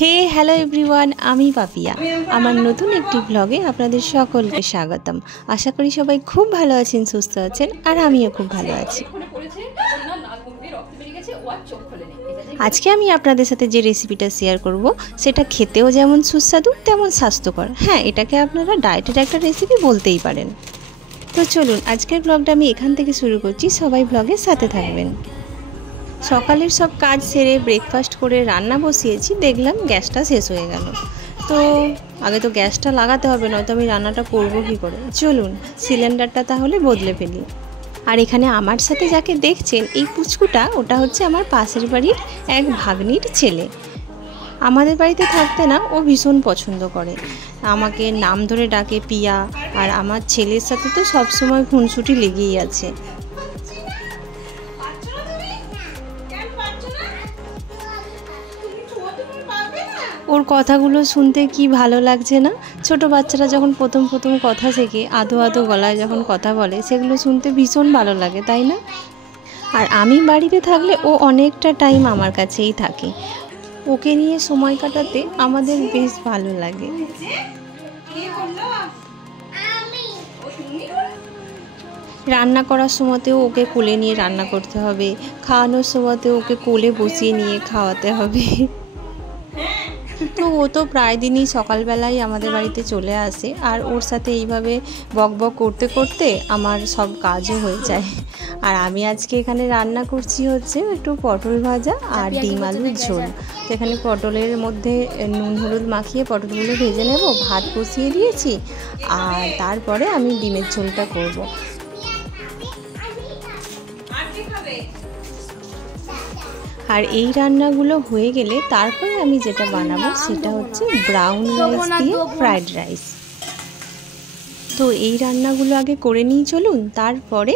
হে hello everyone, আমি পাপিয়া। আমার নতুন একটি ব্লগে আপনাদের সকলকে স্বাগতম। আশা করি সবাই খুব ভালো আছেন, সুস্থ আছেন, আর আমিও খুব ভালো আছি। আজকে আমি আপনাদের সাথে যে রেসিপিটা শেয়ার করব সেটা খেতেও যেমন সুস্বাদু তেমন স্বাস্থ্যকর। হ্যাঁ, এটাকে আপনারা ডায়েটের একটা রেসিপি বলতেই পারেন। তো চলুন আজকের ব্লগটা আমি এখান থেকে শুরু করছি, সবাই ব্লগের সাথে থাকবেন। সকালের সব কাজ সেরে ব্রেকফাস্ট করে রান্না বসিয়েছি, দেখলাম গ্যাসটা শেষ হয়ে গেল। তো আগে তো গ্যাসটা লাগাতে হবে, নয়তো আমি রান্নাটা করব কী করে। চলুন সিলিন্ডারটা তাহলে বদলে ফেলি। আর এখানে আমার সাথে যাকে দেখছেন, এই পুচকুটা, ওটা হচ্ছে আমার পাশের বাড়ির এক ভাগ্নির ছেলে। আমাদের বাড়িতে থাকতে না ও ভীষণ পছন্দ করে, আমাকে নাম ধরে ডাকে পিয়া। আর আমার ছেলের সাথে তো সবসময় খুনসুটি লেগেই আছে। ওর কথাগুলো শুনতে কি ভালো লাগছে না? ছোট বাচ্চারা যখন প্রথম প্রথম কথা শেখে, আধো আধো গলায় যখন কথা বলে, সেগুলো শুনতে ভীষণ ভালো লাগে, তাই না? আর আমি বাড়িতে থাকলে ও অনেকটা টাইম আমার কাছেই থাকে। ওকে নিয়ে সময় কাটাতে আমাদের বেশ ভালো লাগে। রান্না করার সময়তেও ওকে কোলে নিয়ে রান্না করতে হবে, খাওয়ানোর সময়তেও ওকে কোলে বসিয়ে নিয়ে খাওয়াতে হবে। তো ও তো প্রায় দিনই সকালবেলায় আমাদের বাড়িতে চলে আসে, আর ওর সাথে এইভাবে বক বক করতে করতে আমার সব কাজও হয়ে যায়। আর আমি আজকে এখানে রান্না করছি হচ্ছে একটু পটল ভাজা আর ডিম আলুর ঝোল। তো এখানে পটলের মধ্যে নুন হলুদ মাখিয়ে পটলগুলো ভেজে নেব, ভাত বসিয়ে দিয়েছি। আর তারপরে আমি ডিমের ঝোলটা করব। আর এই রান্নাগুলো হয়ে গেলে তারপরে আমি যেটা বানাবো সেটা হচ্ছে ব্রাউন রাইস দিয়ে ফ্রাইড রাইস। তো এই রান্নাগুলো আগে করে নিই, চলুন তারপরে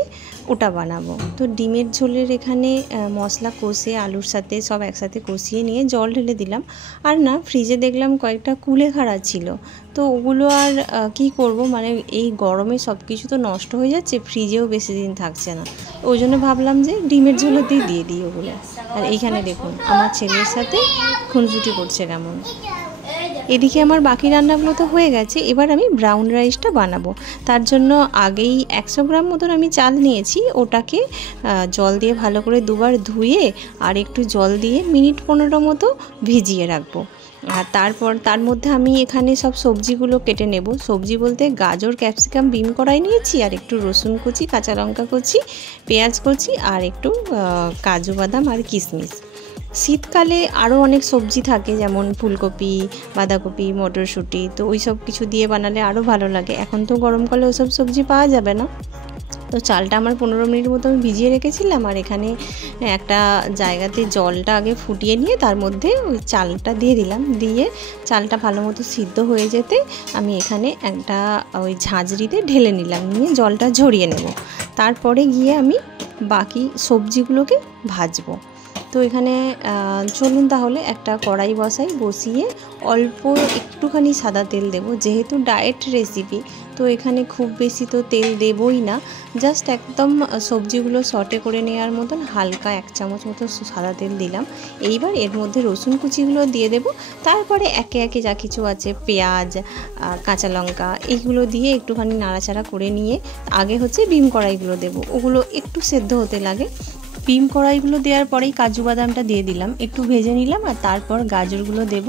ওটা বানাবো। তো ডিমের ঝোলের এখানে মশলা কষে আলুর সাথে সব একসাথে কষিয়ে নিয়ে জল ঢেলে দিলাম। আর না, ফ্রিজে দেখলাম কয়েকটা কুলেখাড়া ছিল, তো ওগুলো আর কি করব, মানে এই গরমে সব কিছু তো নষ্ট হয়ে যাচ্ছে, ফ্রিজেও বেশি দিন থাকছে না। ওই জন্য ভাবলাম যে ডিমের ঝোলেতেই দিয়ে দিই ওগুলো। আর এইখানে দেখুন আমার ছেলের সাথে খুনসুটি করছে কেমন। এদিকে আমার বাকি রান্নাগুলো তো হয়ে গেছে, এবার আমি ব্রাউন রাইসটা বানাবো। তার জন্য আগেই 100 গ্রাম মতন আমি চাল নিয়েছি, ওটাকে জল দিয়ে ভালো করে দুবার ধুয়ে আর একটু জল দিয়ে মিনিট 15 মতো ভিজিয়ে রাখবো। আর তারপর তার মধ্যে আমি এখানে সব সবজিগুলো কেটে নেব। সবজি বলতে গাজর, ক্যাপসিকাম, বিন কড়াই নিয়েছি, আর একটু রসুন কুচি, কাঁচা লঙ্কা কুচি, পেঁয়াজ কুচি, আর একটু কাজু বাদাম আর কিশমিশ। শীতকালে আরও অনেক সবজি থাকে, যেমন ফুলকপি, বাঁধাকপি, মটরশুঁটি, তো ওই সব কিছু দিয়ে বানালে আরও ভালো লাগে। এখন তো গরমকালে ওসব সবজি পাওয়া যাবে না। তো চালটা আমার 15 মিনিট মতো আমি ভিজিয়ে রেখেছিলাম। আর এখানে একটা জায়গাতে জলটা আগে ফুটিয়ে নিয়ে তার মধ্যে ওই চালটা দিয়ে দিলাম। দিয়ে চালটা ভালো মতো সিদ্ধ হয়ে যেতে আমি এখানে একটা ওই ঝাঁঝরিতে ঢেলে নিলাম, নিয়ে জলটা ঝরিয়ে নেব। তারপরে গিয়ে আমি বাকি সবজিগুলোকে ভাজবো। তো এখানে চলুন তাহলে একটা কড়াই বসিয়ে অল্প একটুখানি সাদা তেল দেব। যেহেতু ডায়েট রেসিপি, তো এখানে খুব বেশি তো তেল দেবই না, জাস্ট একদম সবজিগুলো সটে করে নেওয়ার মতন হালকা 1 চামচ মতো সাদা তেল দিলাম। এইবার এর মধ্যে রসুন কুচিগুলো দিয়ে দেব। তারপরে একে একে যা কিছু আছে, পেঁয়াজ, কাঁচা লঙ্কা, এইগুলো দিয়ে একটুখানি নাড়াচাড়া করে নিয়ে আগে হচ্ছে বিম কড়াইগুলো দেব। ওগুলো একটু সেদ্ধ হতে লাগে। বিম কড়াইগুলো দেওয়ার পরেই কাজু বাদামটা দিয়ে দিলাম, একটু ভেজে নিলাম। আর তারপর গাজরগুলো দেব।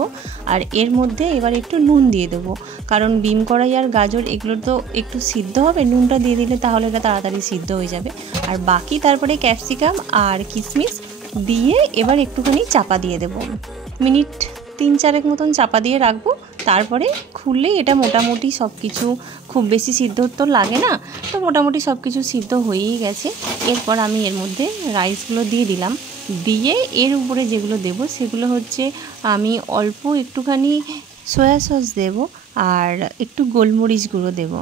আর এর মধ্যে এবার একটু নুন দিয়ে দেবো, কারণ বিম কড়াই আর গাজর এগুলো তো একটু সিদ্ধ হবে, নুনটা দিয়ে দিলে তাহলে এটা তাড়াতাড়ি সিদ্ধ হয়ে যাবে। আর বাকি তারপরে ক্যাপসিকাম আর কিশমিশ দিয়ে এবার একটুখানি চাপা দিয়ে দেবো। মিনিট 3-4 মতন চাপা দিয়ে রাখবো। তারপরে খুললেই এটা মোটামুটি সব কিছু, খুব বেশি সিদ্ধ তো লাগে না, তো মোটামুটি সব কিছু সিদ্ধ হয়েই গেছে। এরপর আমি এর মধ্যে রাইসগুলো দিয়ে দিলাম। দিয়ে এর উপরে যেগুলো দেব সেগুলো হচ্ছে, আমি অল্প একটুখানি সয়া সস দেব আর একটু গোলমরিচ গুঁড়ো দেব।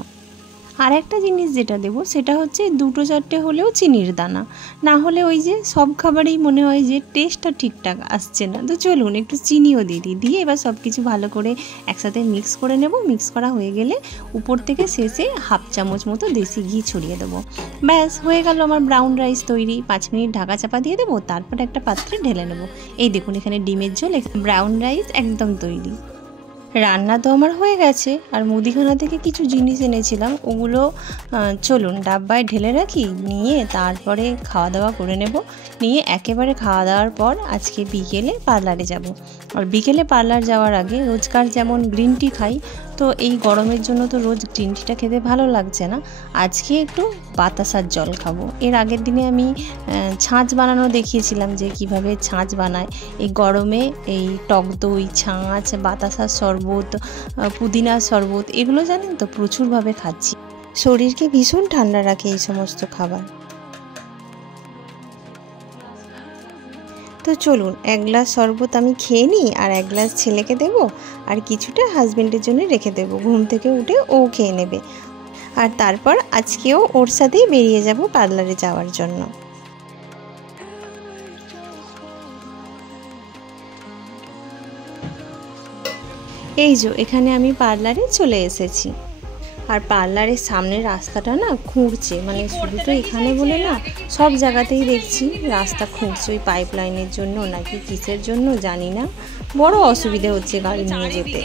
আর একটা জিনিস যেটা দেবো সেটা হচ্ছে 2-4টে হলেও চিনির দানা, না হলে ওই যে সব খাবারেই মনে হয় যে টেস্টটা ঠিকঠাক আসছে না। তো চলুন একটু চিনিও দিয়ে এবার সব কিছু ভালো করে একসাথে মিক্স করে নেব। মিক্স করা হয়ে গেলে উপর থেকে শেষে 1/2 চামচ মতো দেশি ঘি ছড়িয়ে দেবো। ব্যাস হয়ে গেল আমার ব্রাউন রাইস তৈরি। 5 মিনিট ঢাকা চাপা দিয়ে দেবো, তারপর একটা পাত্রে ঢেলে নেব। এই দেখুন এখানে ডিমের ঝোল, ব্রাউন রাইস একদম তৈরি। রান্না তো আমার হয়ে গেছে, আর মুদিখানা থেকে কিছু জিনিস এনেছিলাম, ওগুলো চলুন ডাব্বায় ঢেলে রাখি, নিয়ে তারপরে খাওয়া দাওয়া করে নেব। নিয়ে একেবারে খাওয়া দাওয়ার পর আজকে বিকেলে পার্লারে যাব। আর বিকেলে পার্লার যাওয়ার আগে রোজকার যেমন গ্রিন টি খাই, তো এই গরমের জন্য তো রোজ গ্রিন টিটা খেতে ভালো লাগছে না, আজকে একটু বাতাসার জল খাবো। এর আগের দিনে আমি ছাঁচ বানানো দেখিয়েছিলাম যে কিভাবে ছাঁচ বানায়। এই গরমে এই টক দই, ছাঁচ, বাতাসার শরবত, পুদিনার শরবত, এগুলো জানেন তো প্রচুরভাবে খাচ্ছি। শরীরকে ভীষণ ঠান্ডা রাখে এই সমস্ত খাবার। তো চলুন 1 গ্লাস শরবত আমি খেয়ে নিই, আর 1 গ্লাস ছেলেকে দেব, আর কিছুটা হাজব্যান্ডের জন্য রেখে দেবো। ঘুম থেকে উঠে ও খেয়ে নেবে, আর তারপর আজকেও ওর সাথেই বেরিয়ে যাব পার্লারে যাওয়ার জন্য। এই যে এখানে আমি পার্লারে চলে এসেছি, আর পার্লারের সামনের রাস্তাটা না খুঁড়ছে, মানে শুধু তো এখানে বলে না, সব জায়গাতেই দেখছি রাস্তা খুঁড়ছে। ওই পাইপ লাইনের জন্য নাকি কিসের জন্য জানি না, বড় অসুবিধা হচ্ছে গাড়ি নিয়ে যেতে।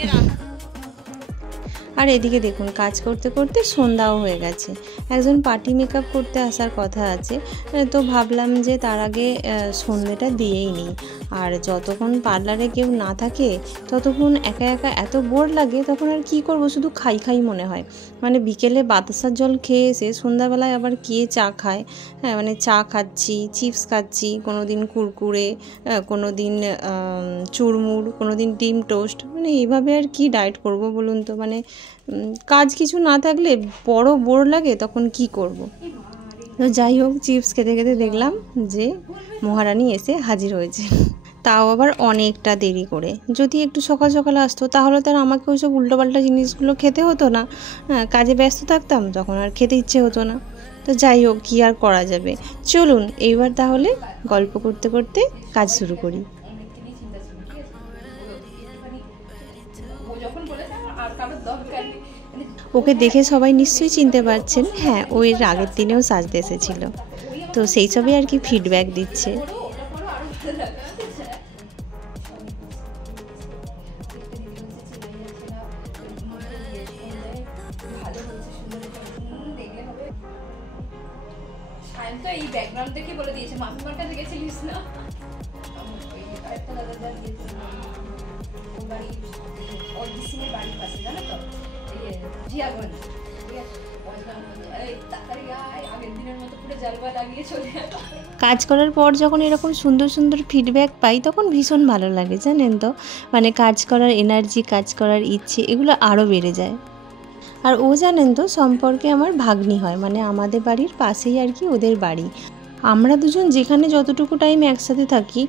আর এদিকে দেখুন কাজ করতে করতে সন্ধ্যাও হয়ে গেছে। একজন পার্টি মেকআপ করতে আসার কথা আছে, তো ভাবলাম যে তার আগে সন্ধ্যেটা দিয়েই নিই। আর যতক্ষণ পার্লারে কেউ না থাকে ততক্ষণ একা একা এত বোর লাগে, তখন আর কি করব, শুধু খাই মনে হয়। মানে বিকেলে বাতাসার জল খেয়ে এসে সন্ধ্যাবেলায় আবার কে চা খায়। হ্যাঁ, মানে চা খাচ্ছি, চিপস খাচ্ছি, কোনো দিন কুরকুরে, কোনো দিন চুরমুর, কোনো দিন ডিম টোস্ট, মানে এইভাবে আর কি ডায়েট করব বলুন তো। মানে কাজ কিছু না থাকলে বড় বোর লাগে, তখন কি করব। তো যাই হোক, চিপস খেতে খেতে দেখলাম যে মহারানী এসে হাজির হয়েছে, তাও আবার অনেকটা দেরি করে। যদি একটু সকাল সকাল আসতো তাহলে তো আর আমাকে ওইসব উল্টোপাল্টা জিনিসগুলো খেতে হতো না। হ্যাঁ, কাজে ব্যস্ত থাকতাম, তখন আর খেতে ইচ্ছে হতো না। তো যাই হোক, কী আর করা যাবে। চলুন এইবার তাহলে গল্প করতে করতে কাজ শুরু করি। ওকে দেখে সবাই নিশ্চয়ই চিনতে পারছেন। হ্যাঁ, ও এর আগের দিনেও সাজতে এসেছিল, তো সেই সবই আর কি ফিডব্যাক দিচ্ছে। এই ব্যাকগ্রাউন্ড থেকে বলে দিয়েছে মাসিমার কাছে গেছিলিস না? বাড়ির পাশে জানো তো, জিয়াগঞ্জ। কাজ করার পর যখন এরকম সুন্দর সুন্দর ফিডব্যাক পাই তখন ভীষণ ভালো লাগে জানেন তো। মানে কাজ করার এনার্জি, কাজ করার ইচ্ছে, এগুলো আরও বেড়ে যায়। আর ও জানেন তো সম্পর্কে আমার ভাগ্নি হয়, মানে আমাদের বাড়ির পাশেই আর কি ওদের বাড়ি। আমরা দুজন যেখানে যতটুকু টাইম একসাথে থাকি,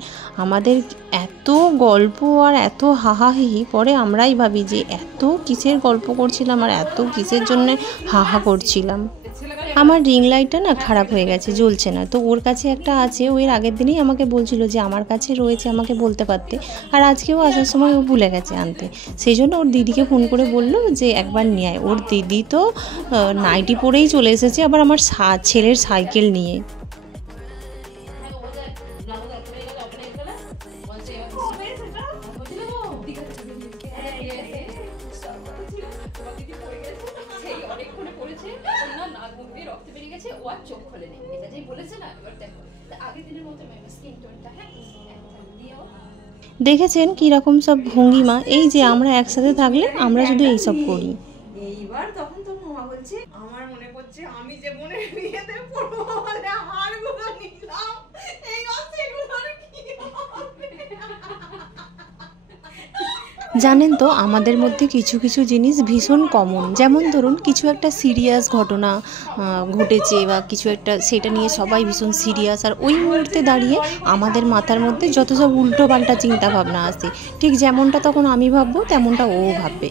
আমাদের এত গল্প আর এত হাহাহি, পরে আমরাই ভাবি যে এত কিসের গল্প করছিলাম আর এত কিসের জন্যে হাহা করছিলাম। আমার রিং লাইটটা না খারাপ হয়ে গেছে, জ্বলছে না। তো ওর কাছে একটা আছে, ও এর আগের দিনেই আমাকে বলছিল যে আমার কাছে রয়েছে, আমাকে বলতে পারতে। আর আজকেও আসার সময় ও ভুলে গেছে আনতে, সেই জন্য ওর দিদিকে ফোন করে বললো যে একবার নিয়ে আয়। ওর দিদি তো নাইটি পরেই চলে এসেছে, আবার আমার ছেলের সাইকেল নিয়ে। দেখেছেন কিরকম সব ভঙ্গিমা, এই যে আমরা একসাথে থাকলে আমরা শুধু এইসব করি। এইবার তখন তো মামা বলছে আমার মনে করছে আমি যে বোনের বিয়েতে পড়বো বলে হারগুলো নিলাম, এই সেগুলোর কি হবে। জানেন তো আমাদের মধ্যে কিছু কিছু জিনিস ভীষণ কমন, যেমন ধরুন কিছু একটা সিরিয়াস ঘটনা ঘটেছে বা কিছু একটা, সেটা নিয়ে সবাই ভীষণ সিরিয়াস, আর ওই মুহূর্তে দাঁড়িয়ে আমাদের মাথার মধ্যে যত সব উল্টো পাল্টা চিন্তা ভাবনা আসে, ঠিক যেমনটা তখন আমি ভাববো তেমনটা ও ভাববে।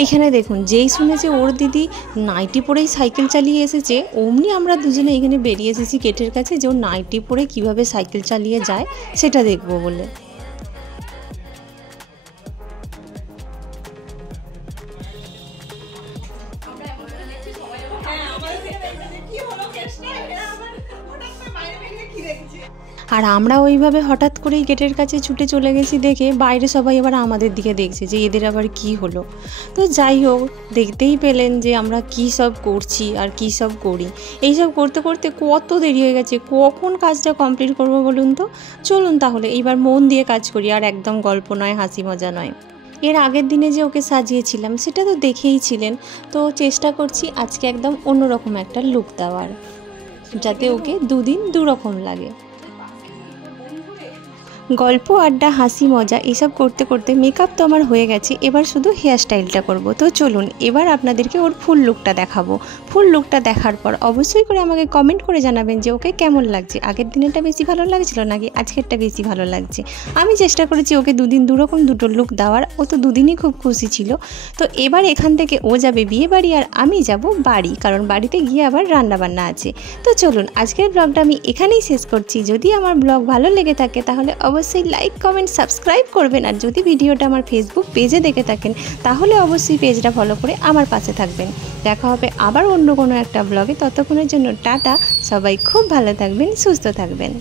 এইখানে দেখুন, যেই শুনেছে ওর দিদি নাইটি পরেই সাইকেল চালিয়ে এসেছে, অমনি আমরা দুজনে এখানে বেরিয়ে এসেছি গেটের কাছে যে ও নাইটি পরে কীভাবে সাইকেল চালিয়ে যায় সেটা দেখবো বলে। আর আমরা ওইভাবে হঠাৎ করেই গেটের কাছে ছুটে চলে গেছি দেখে বাইরে সবাই আবার আমাদের দিকে দেখছে যে এদের আবার কি হলো। তো যাই হোক, দেখতেই পেলেন যে আমরা কি সব করছি আর কি সব করি। এইসব করতে করতে কত দেরি হয়ে গেছে, কখন কাজটা কমপ্লিট করবো বলুন তো। চলুন তাহলে এইবার মন দিয়ে কাজ করি, আর একদম গল্প নয়, হাসি মজা নয়। এর আগের দিনে যে ওকে সাজিয়েছিলাম সেটা তো দেখেই ছিলেন, তো চেষ্টা করছি আজকে একদম অন্যরকম একটা লুক দেওয়ার, যাতে ওকে দুদিন দুরকম লাগে। গল্প আড্ডা হাসি মজা এসব করতে করতে মেকআপ তো আমার হয়ে গেছে, এবার শুধু হেয়ার স্টাইলটা করব। তো চলুন এবার আপনাদেরকে ওর ফুল লুকটা দেখাবো। ফুল লুকটা দেখার পর অবশ্যই করে আমাকে কমেন্ট করে জানাবেন যে ওকে কেমন লাগছে, আগের দিনেরটা বেশি ভালো লাগছিল নাকি আজকেরটা বেশি ভালো লাগছে। আমি চেষ্টা করেছি ওকে দুদিন দুরকম দুটো লুক দেওয়ার, ও তো দুদিনই খুব খুশি ছিল। তো এবার এখান থেকে ও যাবে বিয়ে বাড়ি আর আমি যাব বাড়ি, কারণ বাড়িতে গিয়ে আবার রান্নাবান্না আছে। তো চলুন আজকের ব্লগটা আমি এখানেই শেষ করছি। যদি আমার ব্লগ ভালো লেগে থাকে তাহলে অবশ্যই লাইক কমেন্ট সাবস্ক্রাইব করবেন, আর যদি ভিডিওটা আমার ফেসবুক পেজে দেখে থাকেন তাহলে অবশ্যই পেজটা ফলো করে আমার পাশে থাকবেন। দেখা হবে আবার অন্য কোনো একটা ব্লগে, ততক্ষণের জন্য টাটা। সবাই খুব ভালো থাকবেন, সুস্থ থাকবেন।